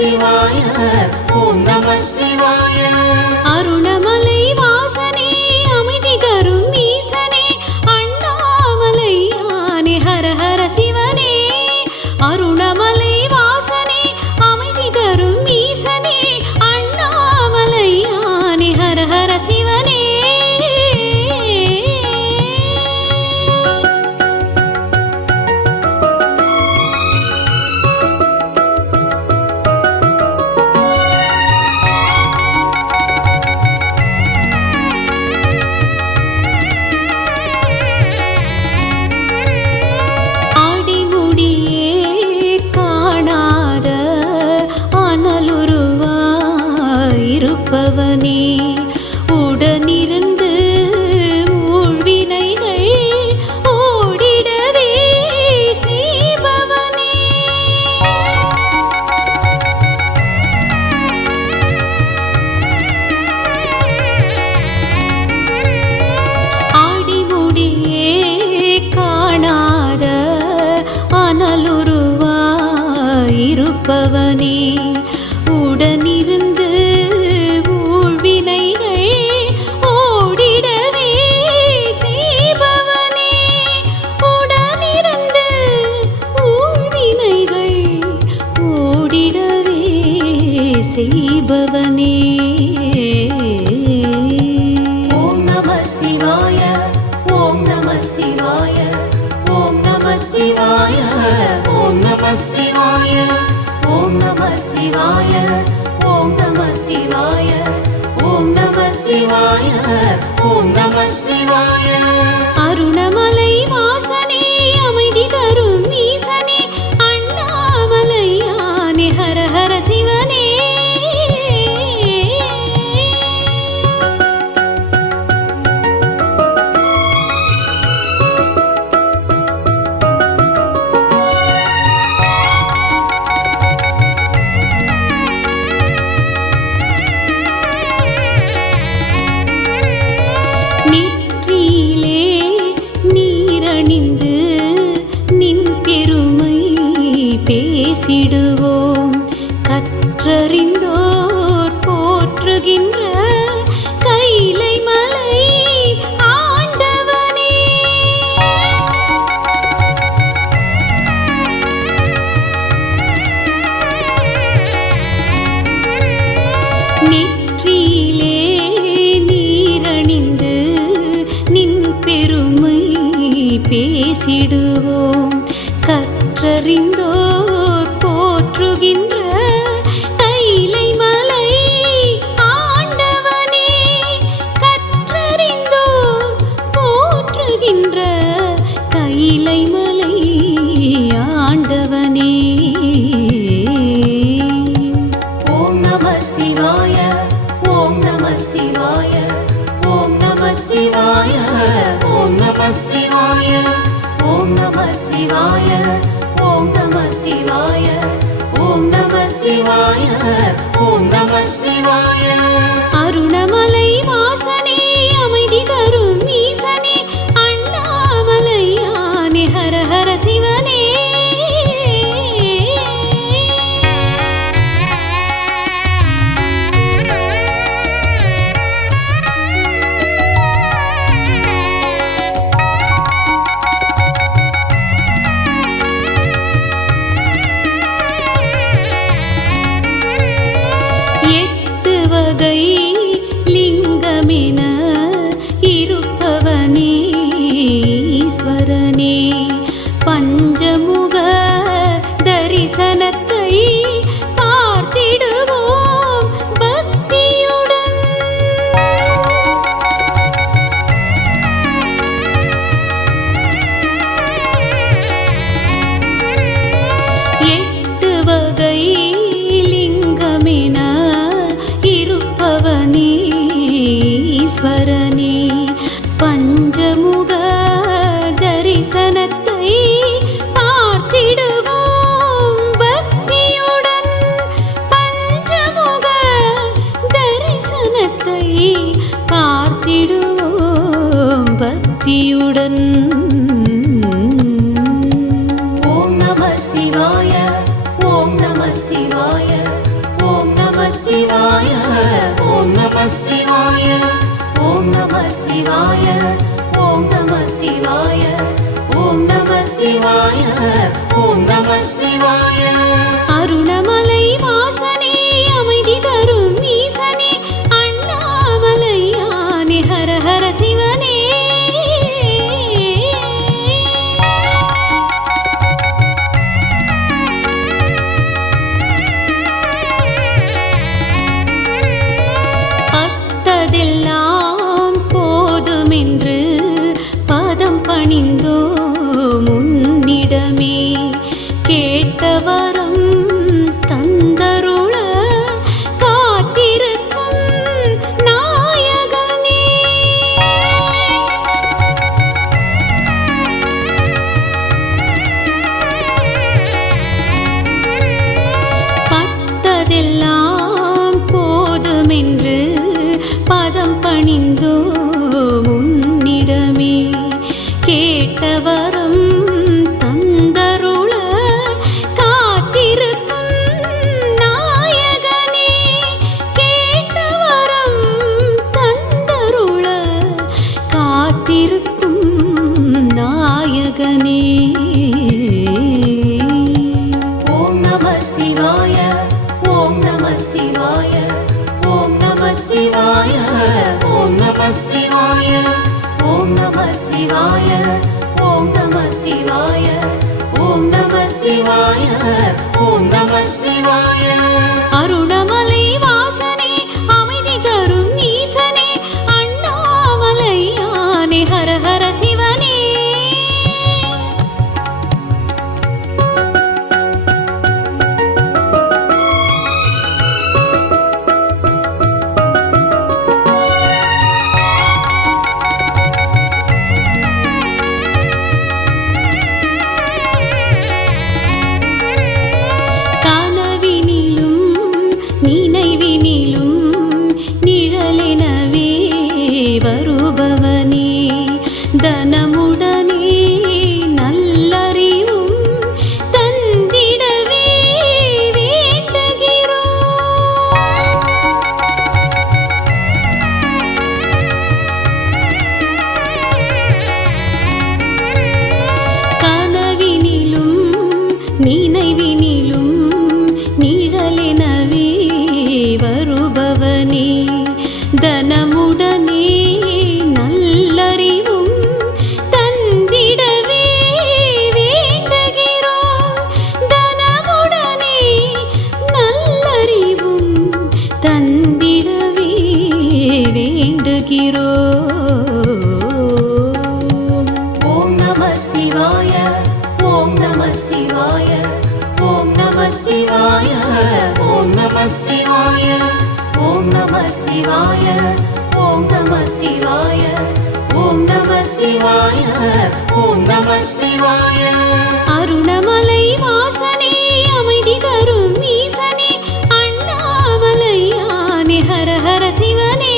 சிவாய ஓம் நம சிவாய. அருணமலை வாசனே அமைதி தரும் ஈசனே அண்ணாமலையானே ஹர ஹர சிவனே. அருணமலை வாசனே அமைதி தரும் ஈசனே அண்ணாமலையானே ஹர ஹர சிவனே. இருப்பவனே உடனிருந்து ஊழ்வினைகள் ஓடிடவே செய்பவனே. ஆடிமுடியே காணாத அனலுருவாயிருப்பவனே உடனிருந்து செய்பவனே. ஓம் நம சிவாய ஓம் நம சிவாய ஓம் நம சிவாய ஓம் நம சிவாய ஓம் நம சிவாய ஓம் நம சிவாய ஓம் நம சிவாய ஓம் நம சிவாய. அருணமலை வாசனே அமைதி தரும் ஈசனே அண்ணாமலையானே ஹர ஹர சிவனே. நெற்றியிலே நீரணிந்து நின் பெருமை பேசிடுவோம். கற்றறிந்தோர் போற்றுகின்ற கைலை மலை ஆண்டவனே. நெற்றியிலே நீரணிந்து நின் பெருமை பேசிடுவோம். கற்றறிந்தோர் போற்றுகின்ற கைலை மலை ஆண்டவனே. கற்றறிந்தோர் போற்றுகின்ற கைலை மலை ஆண்டவனே. ஓம் நம சிவாய ஓம் நம சிவாய ஓம் நம சிவாய ஓம் நம சிவாய ஓம் நம சிவாய ஓம் நம சிவாய ஓம் நம சிவாய ஓம் நம சிவாய. அருணமலை வாசனே அமைதி தரும் ஈசனே அண்ணாமலையானே ஹர ஹர சிவனே. சிவாய ஓம் நம சிவாய அருணமலை வாசனே அமைதி தரும் ஈசனே அண்ணாமலையானே ஹர ஹர சிவனே பட்டதெல்லாம் போதுமென்று பதம் பணிந்தோ முன்னிடமே கேட்டவரம் தந்தருள காத்திருக்கும் நாயகனே பட்டதெல்லாம் போதுமென்று பதம் பணிந்தோ முன்னிடமே கேட்டவரம் தந்தருள காத்திருக்கும் நாயகனே கேட்டவரம் தந்தருள காத்திருக்கும் நாயகனே ஓம் நம சிவாய ஓம் நம சிவாய ஓம் நம சிவாய ஓம் நம சிவாய ஓம் நம சிவாய ஓம் நம சிவாய ஓம் நம சிவாய ஓம் நம சிவாய அருணமலை வாசனே அமைதி தரும் ஈசனே அண்ணாமலையானே ஹர ஹர சிவனே கனவினிலும் நினைவினிலும் நிழலெனவே வருபவனே தனமுடனே நல்லறிவும் தந்திடவே வேண்டுகிறோம் கனவினிலும் நினைவினிலும் நிழலெனவே வருபவனே தனமுடனே நல்லறிவும் தந்திடவே வேண்டுகிறோம் தனமுடனே நல்லறிவும் தந்திடவே வேண்டுகிறோம் ஓம் நம சிவாய ஓம் நம சிவாய ஓம் நம சிவாய ஓம் நம சிவாய ஓம் நம சிவாய ஓம் நம சிவாய ஓம் நம சிவாய ஓம் நம சிவாய அருணமலை வாசனே அமைதி தரும் ஈசனே அண்ணாமலையானே ஹர ஹர சிவனே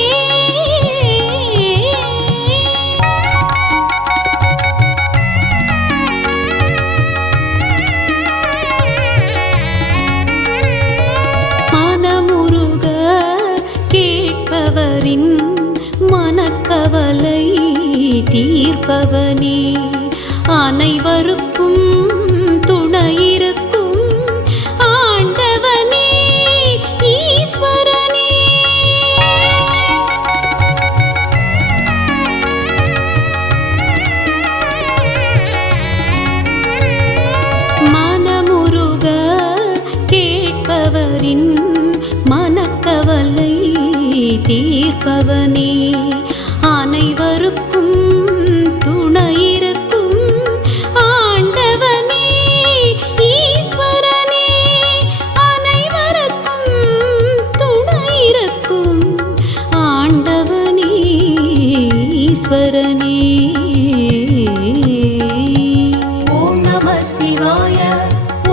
மனமுருக கேட்பவரின் மனக்கவலை தீர்ப்பவனே அனைவருக்கும் துணையிருக்கும் ஆண்டவனே ஈஸ்வரனே மனமுருக கேட்பவரின் மனக்கவலை தீர்ப்பவனே அனைவருக்கும் துணையிருக்கும் ஆண்டவனே ஈஸ்வரனே அனைவருக்கும் துணையிருக்கும் ஆண்டவனே ஈஸ்வரனே ஓம் நம சிவாய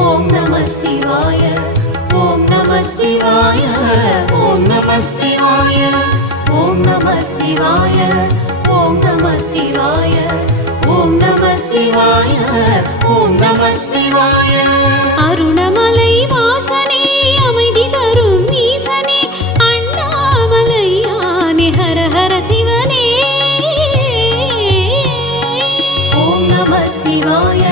ஓம் நம சிவாய ஓம் நம சிவாய ஓம் நம சிவாய ஓம் நம சிவாய ஓம் நம சிவாய ஓம் நம சிவாய ஓம் நம சிவாய அருணமலை வாசனே அமைதி தரும் ஈசனே அண்ணாமலையானே ஹர ஹர சிவனே ஓம் நம சிவாய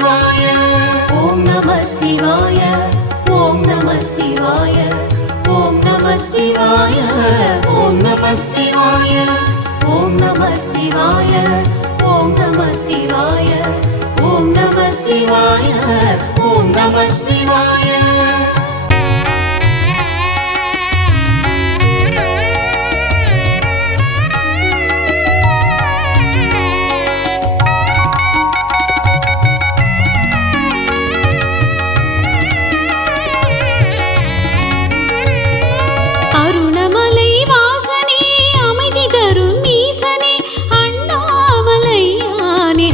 சிவாய ஓம் நம சிவாய ஓம் நம சிவாய ஓம் நம சிவாய ஓம் நம சிவாய ஓம் நம சிவாய ஓம் நம சிவாய ஓம் நம சிவாய ஓம் நம சிவாய அருணமலை வாசனே அமைதி தரும் ஈசனே அண்ணாமலையானே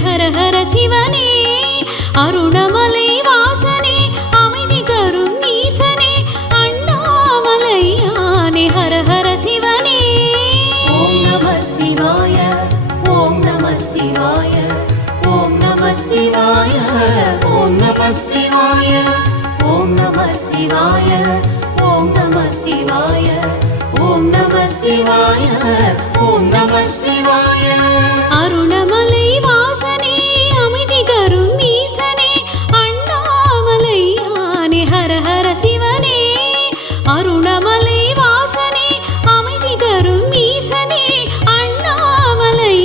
ஹர ஹர சிவனே ஓம் நம சிவாய ஓம் நம சிவாய ஓம் நம சிவாய ஓம் நம சிவாய ஓம் நம சிவாய ஓம் நம சிவாய ஓம் நம சிவாய ஓம் நம சிவாய அருணமலை வாசனே அமைதி தரும் ஈசனே அண்ணாமலையானே ஹர ஹர சிவனே அருணமலை வாசனே அமைதி தரும் ஈசனே அண்ணாமலையானே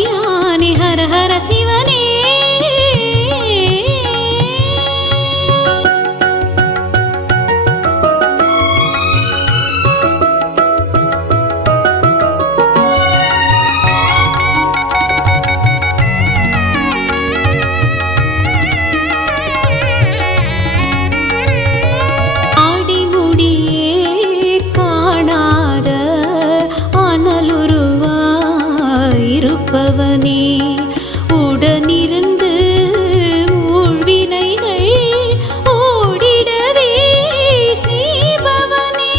ஹர ஹர சிவனே இருப்பவனே உடனிருந்து ஊழ்வினைகள் ஓடிடவே செய்பவனே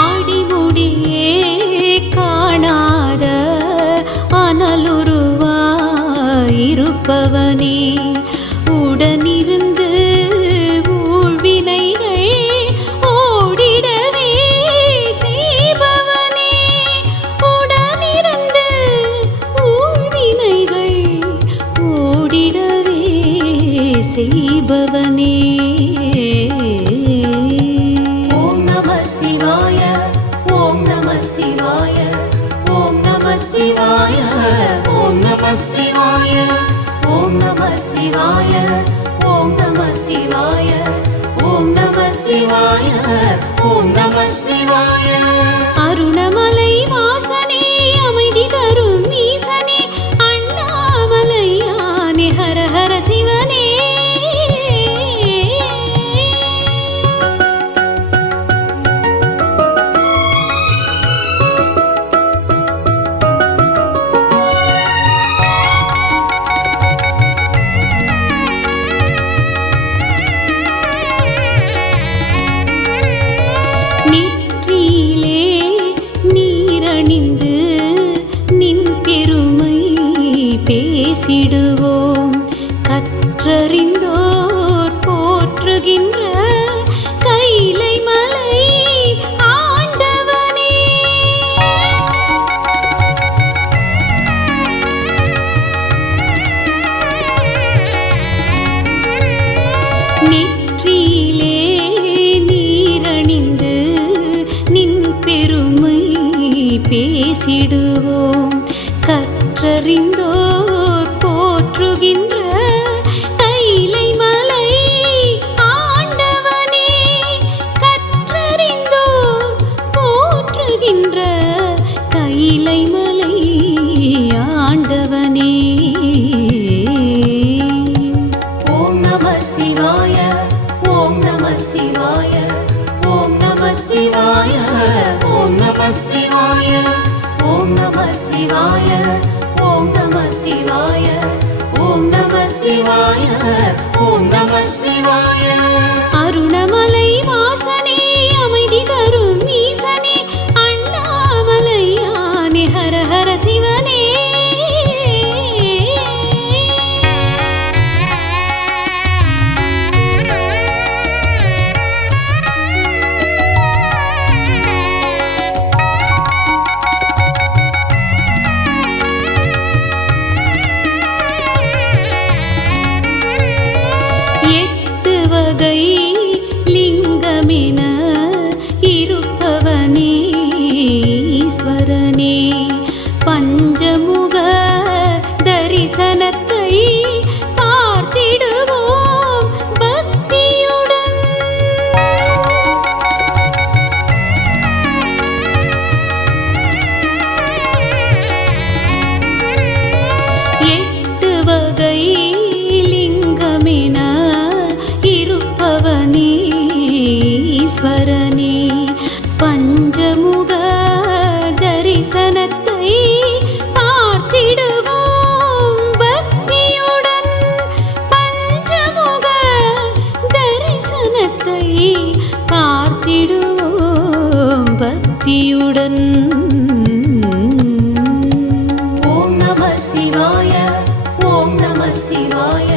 ஆடிமுடியே காணாத அனலுருவாயிருப்பவனே உடனிருந்து செய்பவனே ஓம் நம சிவாய ஓம் நம சிவாய ஓம் நம சிவாய ஓம் நம சிவாய ஓம் நம சிவாய ஓம் நம சிவாய ஓம் நம சிவாய ஓம் நம சிவாய அருணமலை வாசனே அமைதி தரும் ஈசனே அண்ணாமலையானே ஹர ஹர சிவனே நெற்றியிலே நீரணிந்து நின் பெருமை பேசிடுவோம் கற்றறிந்தோர் போற்றுகின்ற கைலை மலை ஆண்டவனே நெற்றியிலே நீரணிந்து நின் பெருமை பேசிடுவோம் கற்றறிந்தோர் போற்றுகின்ற கைலை மலை ஆண்டவனே கற்றறிந்தோர் போற்றுகின்ற கைலை மலை ஆண்டவனே ஓம் நம சிவாய ஓம் நம சிவாய ஓம் நம சிவாய ஓம் நம சிவாய ஓம் நம சிவாய ஓம் நம சிவாய ஓம் நம சிவாய ஓம் நம சிவாய அருணமலை வாசனே அமைதி தரும் ஈசனே அண்ணா புத்தியுடன் ஓம் நம சிவாய ஓம் நம சிவாய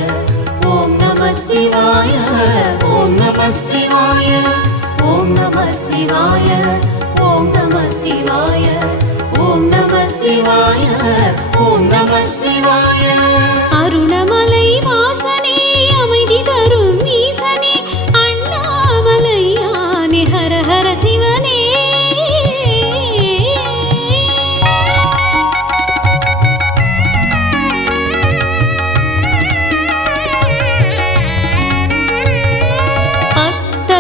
ஓம் நம சிவாய ஓம் நம சிவாய ஓம் நம சிவாய ஓம் நம சிவாய ஓம் நம சிவாய ஓம் நம சிவாய அருணமலை வாசனே அமைதி தரும் ஈசனே அண்ணாமலையானே ஹர ஹர சிவனே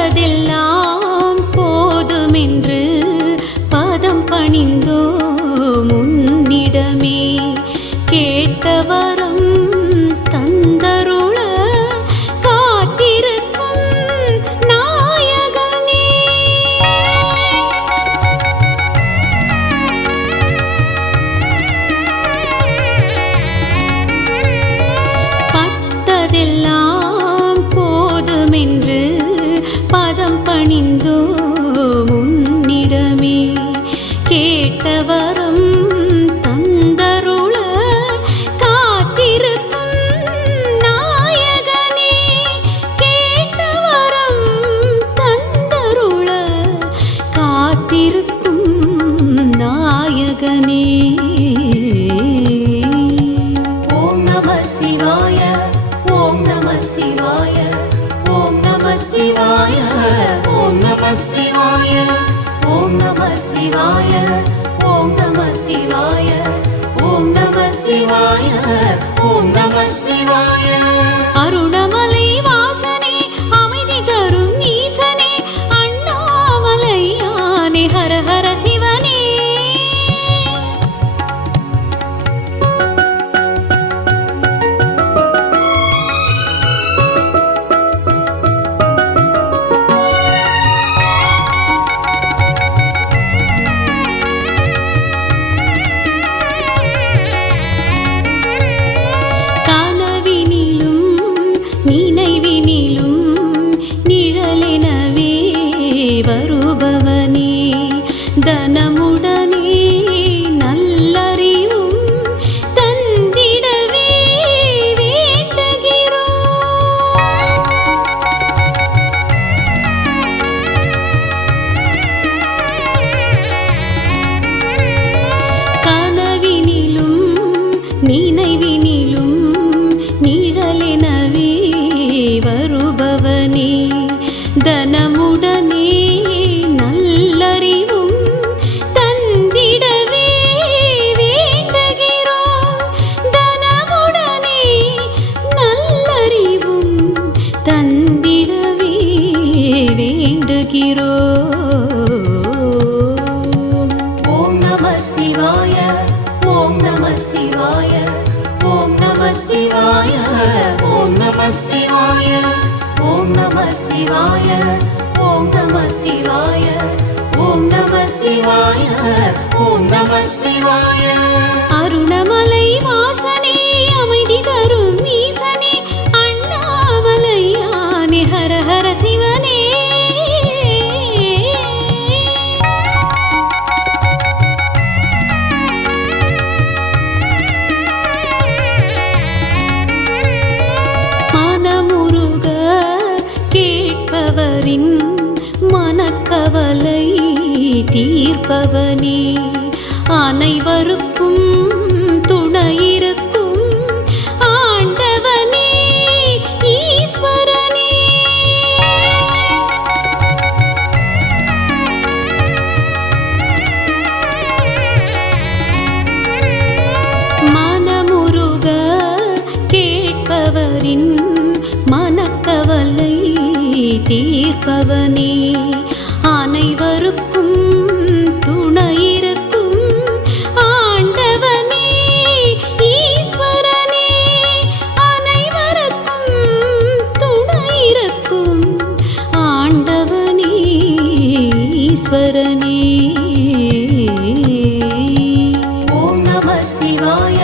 அத்ததெல்லாம் போதுமென்று பாதம் பணிந்தோ முன்னிடமே கேட்டவரம் தந்தருள காத்திருக்கும் நாயகனே பட்டதெல்லாம் போதுமென்று பதம் பணிந்தோ முன்னிடமே கேட்டவரம் தந்தருள காத்திருக்கும் நாயகனே கேட்டவரம் தந்தருள காத்திருக்கும் நாயகனே ஓம் நம சிவாய ஓம் நம சிவாய ஓம் நம சிவாய ஓம் நம சிவாய ஓம் நம சிவாய ஓம் நம சிவாய ஓம் நம சிவாய ஓம் நம சிவாய அருணமலை வாசனே அமைதி தரும் ஈசனே அண்ணாமலையானே ஹர ஹர சிவனே கனவினிலும் நினைவினிலும் நிழலெனவே வருபவனே தனமுடனே நல்லறிவும் தந்திடவே வேண்டுகிறோம் கனவினிலும் நினைவினிலும் நிழலெனவே வருபவனே தனமுடனே நல்லறிவும் தந்திடவே வேண்டுகிறோம் தனமுடனே நல்லறிவும் தந்திடவே வேண்டுகிறோம் ஓம் நம சிவாய ஓம் நம சிவாய ஓம் நம சிவாய ஓம் நம சிவாய ஓம் நம சிவாய ஓம் நம சிவாய ஓம் நம சிவாய ஓம் நம சிவாய அருணமலை வாசனே அமைதி தரும் ஈசனே அண்ணாமலையானே ஹர ஹர சிவனே மனமுருக கேட்பவரின் மனக்கவலை தீர்ப்பவனே அனைவருக்கும் துணையிருக்கும் ஆண்டவனே ஈஸ்வரனே மனமுருக கேட்பவரின் மனக்கவலை தீர்ப்பவனே அனைவருக்கும் துணையிருக்கும் ஆண்டவனே ஈஸ்வரனே அனைவருக்கும் துணையிருக்கும் ஆண்டவனே ஈஸ்வரனே ஓம் நம சிவாய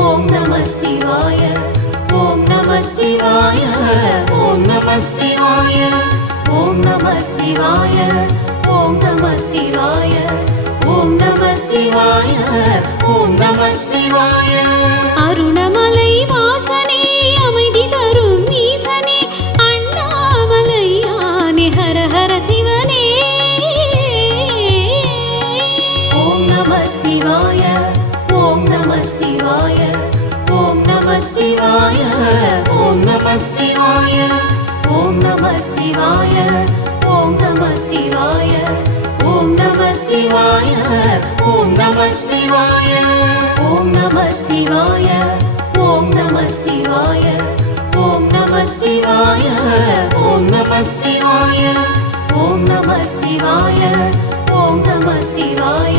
ஓம் நம சிவாய ஓம் நம சிவாய ஓம் நம சிவாய ஓம் நம சிவாய ஓம் நம சிவாய அருணமலை வாசனே அமைதி தரும் ஈசனே அண்ணாமலையானே ஹர ஹர சிவனே ஓம் நம சிவாய ஓம் நம சிவாய ஓம் நம சிவாய ஓம் நம சிவாய ஓம் நம சிவாய ஓம் நம சிவாய ஓம் நம சிவாய ஓம் நம சிவாய ஓம் நம சிவாய ஓம் நம சிவாய ஓம் நம சிவாய ஓம் நம சிவாய ஓம் நம சிவாய ஓம் நம சிவாய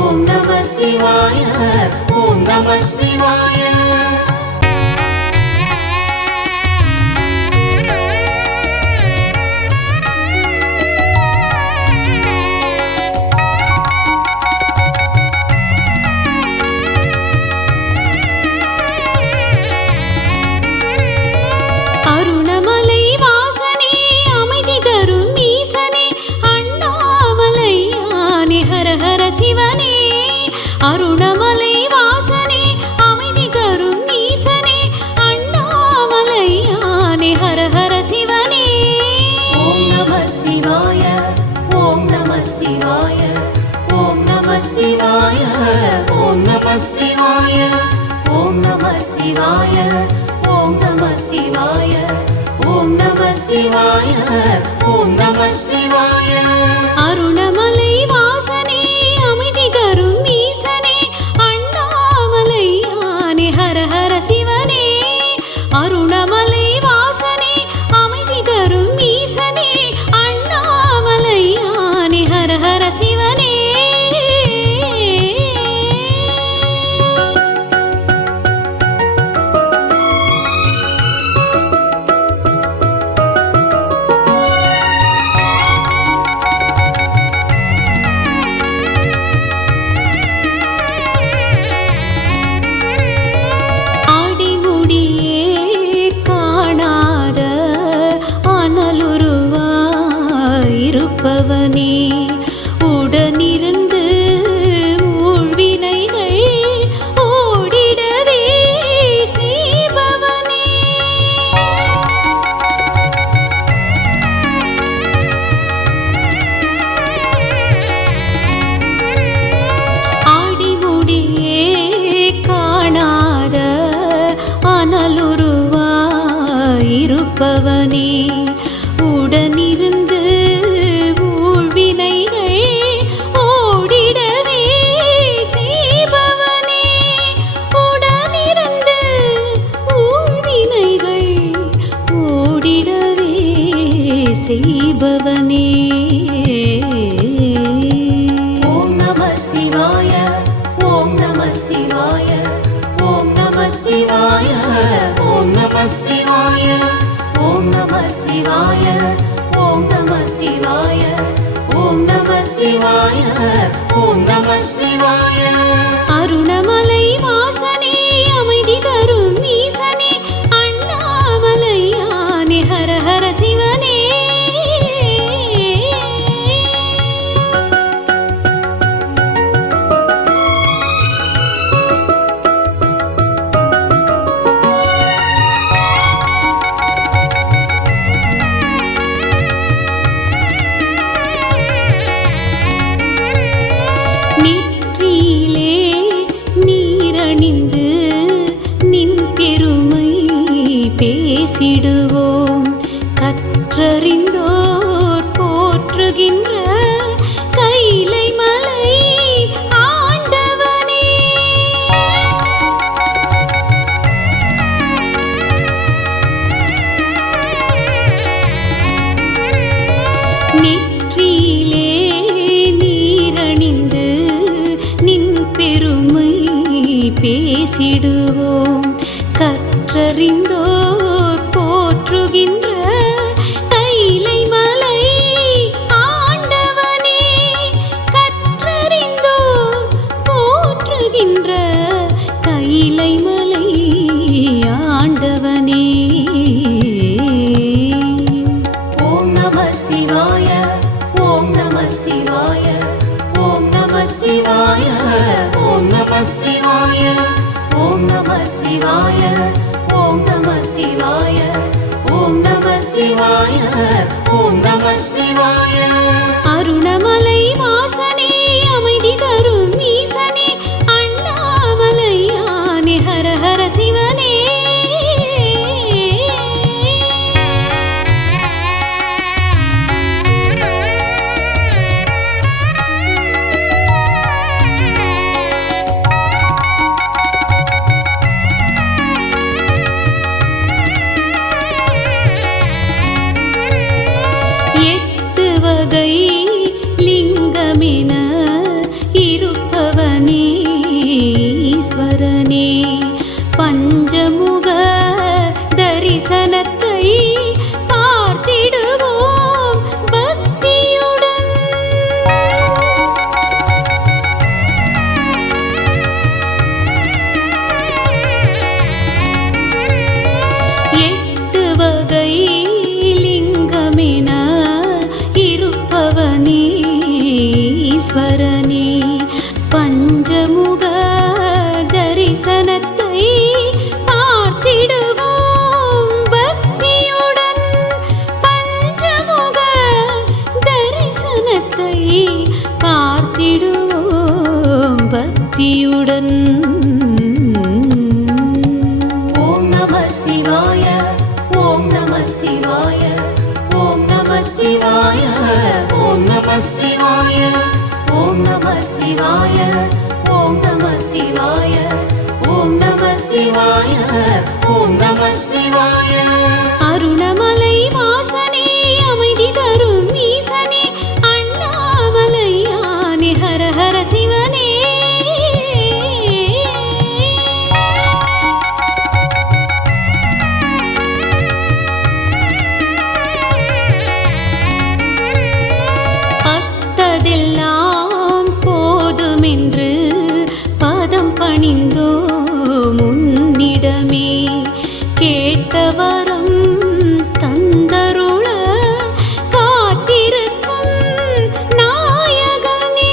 ஓம் நம சிவாய ஓம் நம சிவாய அருணமலை வாசனே அமைதி தரும் ஈசனே அண்ணாமலையானே ஹர ஹர சிவனே அருணமலை வாசனே அமைதி தரும் ஈசனே அண்ணாமலையானே ஹர ஹர சிவனே ஓம் நம சிவாய ஓம் நம சிவாய ஓம் நம சிவாய ஓம் நம சிவாய ஓம் நம சிவாய ஓம் நம சிவாய ஓம் நம சிவாய ஓம் நம சிவாய அருணமலை வாசனே அமைதி தரும் ஈசனே அண்ணாமலையானே ஹர ஹர சிவனே அருணமலை வாசனே அமைதி தரும் ஈசனே அண்ணாமலையானே ஹர ஹர சிவனே ஆடிமுடியே காணாத அனலுருவாயிருப்பவனே உடனிருந்து ஊழ்வினைகள் ஓடிடவே செய்பவனே ஆடிமுடியே காணாத அனலுருவாயிருப்பவனே உடனிருந்து ஊழ்வினைகள் ஓடிடவே செய்பவனே உடனிருந்து ஊழ்வினைகள் ஓடிடவே செய்பவனே ஓம் நம சிவாய ஓம் நம சிவாய ஓம் நம சிவாய ஓம் நம சிவாய ஓம் நம சிவாய ஓம் நம சிவாய ஓம் நம சிவாய ஓம் நம சிவாய அருணமலை வாசனே அமைதி தரும் ஈசனே அண்ணாமலையானே ஹர ஹர சிவனே நெற்றியிலே நீரணிந்து நின் பெருமை பேசிடுவோம் கற்றறிந்தோர் போற்றுகின்ற கைலை மலை ஆண்டவனே நெற்றியிலே நீரணிந்து நின் பெருமை பேசிடுவோம் கற்றறிந்தோர் போற்றுகின்ற கைலை மலை ஆண்டவனே கற்றறிந்தோர் போற்றுகின்ற கைலை மலை ஆண்டவனே ஓம் நம சிவாய ஓம் நம சிவாய ஓம் நம சிவாய புத்தியுடன் ஓம் நம சிவாய ஓம் நம சிவாய ஓம் நம சிவாய ஓம் நம சிவாய ஓம் நம சிவாய ஓம் நம சிவாய ஓம் நம சிவாய ஓம் நம சிவாய அருணமலை வாசனே அமைதி தரும் ஈசனே அண்ணாமலையானே ஹர ஹர சிவனே பட்டதெல்லாம் போதுமென்று பதம் பணிந்தோ முன்னிடமே கேட்டவரம் தந்தருள காத்திருக்கும் நாயகனே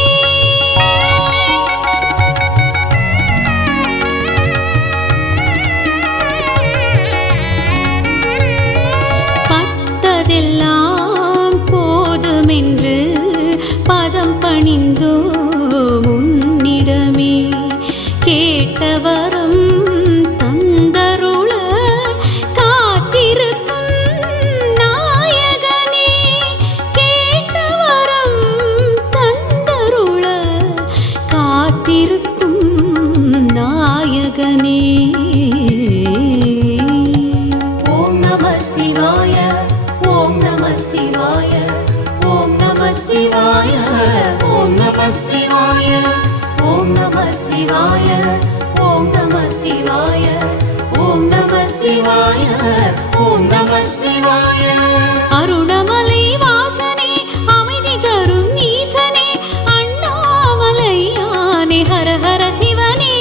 பட்டதெல்லாம் போதுமென்று பதம் பணிந்தோ முன்னிடமே கேட்டவரம் தந்தருள காத்திருக்கும் நாயகனே கேட்டவரம் தந்தருள காத்திருக்கும் நாயகனே ஓம் நம சிவாய ஓம் நம சிவாய ஓம் நம சிவாய ஓம் நம சிவாய ஓம் நம சிவாய ஓம் நம சிவாய ஓம் நம சிவாய ஓம் நம சிவாய அருணமலை வாசனே அமைதி தரும் ஈசனே அண்ணாமலையானே ஹர ஹர சிவனே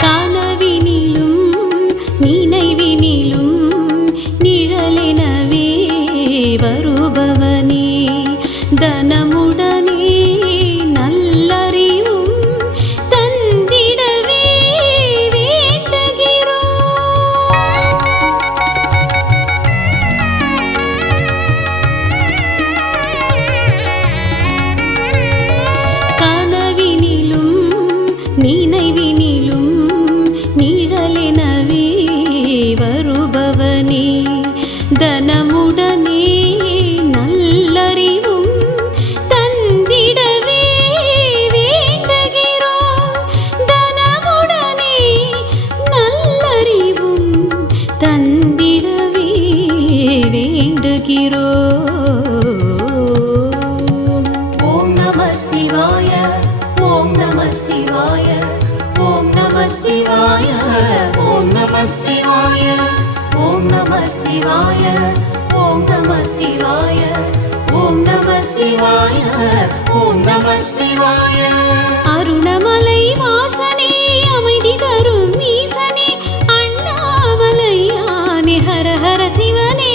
கனவினிலும் நினைவினிலும் நிழலெனவே வருபவனே தனமுடனே நல்லறிவும் தந்திடவே வேண்டுகிறோம் கனவினிலும் நினைவினிலும் நிழலெனவே வருபவனே தனமுடனே நல்லறிவும் தந்திடவே வேண்டுகிறோம் தனமுடனே நல்லறிவும் தந்திடவே வேண்டுகிறோம் ஓம் நம சிவாய ஓம் நம சிவாய ஓம் நம சிவாய ஓம் நம சிவாய ஓம் நம சிவாய ஓம் நம சிவாய ஓம் நம சிவாய ஓம் நம சிவாய அருணமலை வாசனே அமைதி தரும் ஈசனே அண்ணாமலையானே ஹர ஹர சிவனே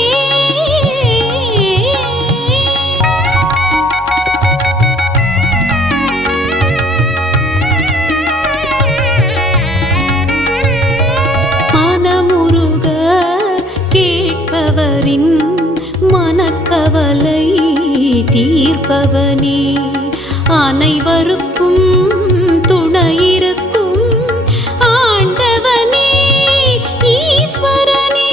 மனமுருக கேட்பவரின் மனக்கவலை தீர்ப்பவனே அனைவருக்கும் துணையிருக்கும் ஆண்டவனே ஈஸ்வரனே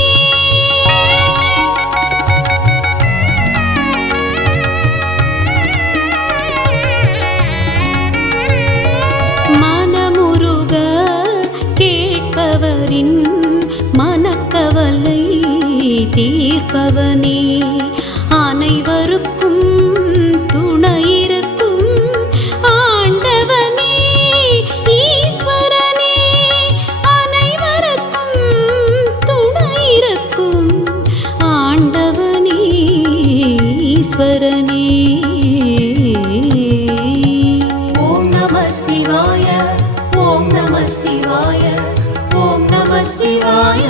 மனமுருக கேட்பவரின் மனக்கவலை தீர்ப்பவனே அனைவருக்கும் துணையிருக்கும் ஆண்டவனே ஈஸ்வரனே அனைவருக்கும் துணையிருக்கும் ஆண்டவனே ஈஸ்வரனே ஓம் நம சிவாய ஓம் நம சிவாய ஓம் நம சிவாய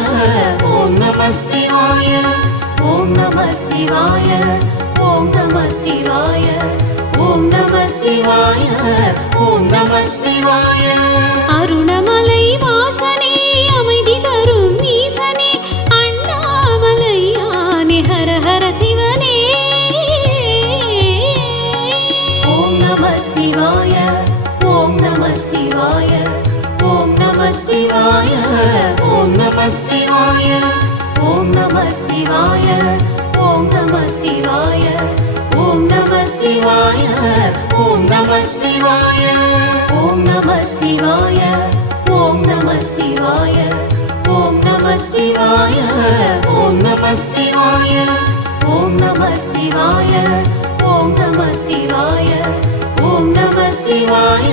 ஓம் நம சிவாய ஓம் நம சிவாய ஓம் நம சிவாய ஓம் நம சிவாய. அருணமலை வாசனே அமைதி தரும் ஈசனே அண்ணாமலையானே ஹர ஹர சிவனே. ஓம் நம சிவாய. ஓம் நம சிவாய. ஓம் நம சிவாய. ஓம் நம சிவாய. ஓம் நம சிவாய. ஓம் நம சிவாய. ஓம் நம சிவாய. ஓம் நம சிவாய. ஓம் நம சிவாய. ஓம் நம சிவாய. ஓம் நம சிவாய. ஓம் நம சிவாய. ஓம் நம சிவாய. ஓம் நம சிவாய. ஓம் நம சிவாய.